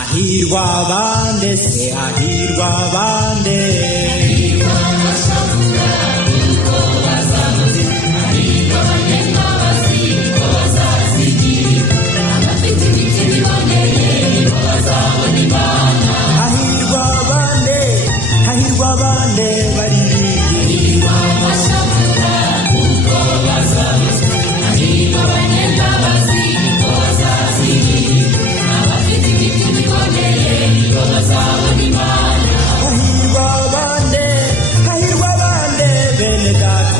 hahirwa bande se hahirwa bande hahirwa bande baririmbira hahirwa bande bene data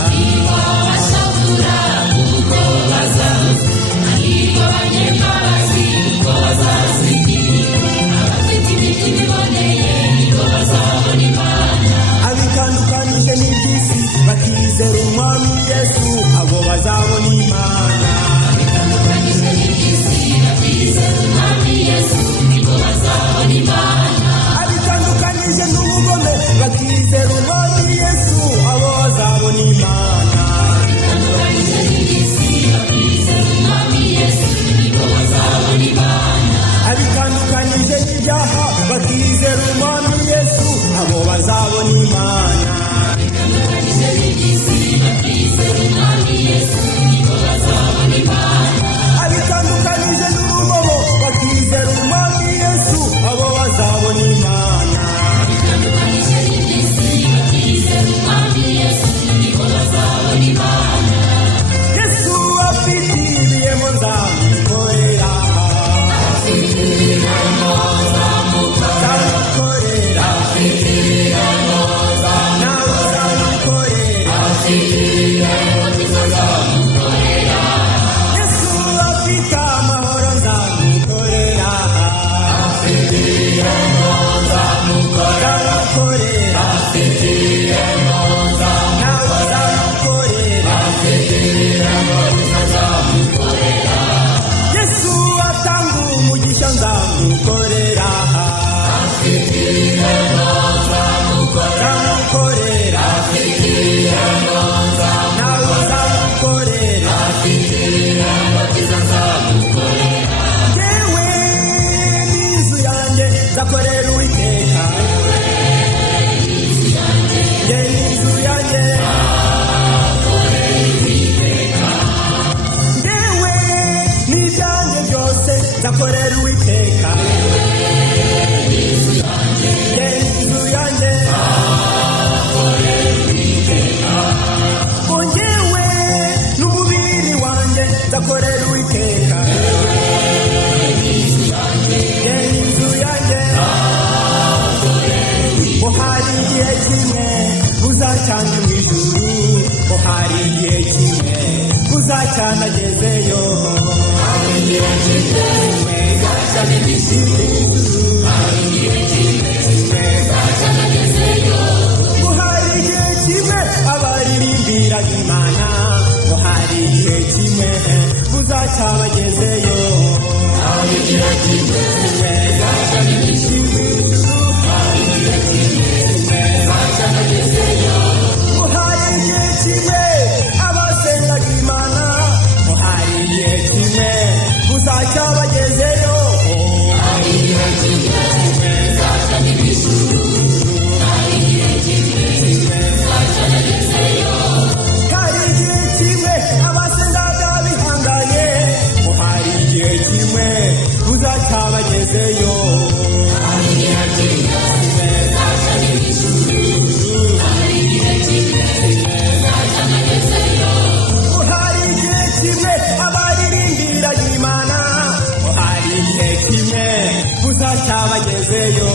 abikandukanije n'iby'isi bakizera umwami Yesu abo bazabona Imana abikandukanije n'ubugome bakizera umwami Yesu abo bazabona Imana abikandukanije n'ibyaha bakizera umwami Yesu abo bazabona Imana abikandukanije n'urugomo bakizera umwami Yesu abo bazabona Imana Yesu afite ibiyemo nzamukorera nawe uzamukorera Yesu afite amahoro nzamukorera nzamukorera nawe uzamukorera Yesu atanga umugisha nzamukorera nzamukorera nawe uzamukorera yewe n'inzu yanjye nzakorera Uwiteka yewe n'inzu yanjye yewe n'ibyanjye byose nzakorera Uwiteka yewe n'inzu yanjye ongewe n'umubiri wanjye nzakorera Uwiteka yewe n'inzu yanjye ngo hari igihe kimwe uzacyana mu ijuru ngo hari igihe kimwe uzacyana agezeyo hari igihe kimwe uzacyana igishimwe hari igihe kimwe uzacyana agezeyo ngo hari igihe kimwe abaririmbiraga Imana ngo hari igihe kimwe uzacyaba agezeyo hari igihe kimwe uzacyana igishimwe hari igihe kimwe uzacyana agezeyo ngo hari igihe kimwe abasengaga Imana ngo hari igihe kimwe uzacyaba agezeyo hari igihe kimwe uzacyana igishimwe hari igihe kimwe uzacyana agezeyo hari igihe kimwe abasengaga bihanganye ngo hari igihe kimwe uzacyaba agezeyo hari igihe kimwe uzacyana igishimwe hari igihe kimwe uzacyana agezeyo ngo hari igihe kimwe abaririmbiraga Imana ngo hari igihe kimwe uzacyaba agezeyo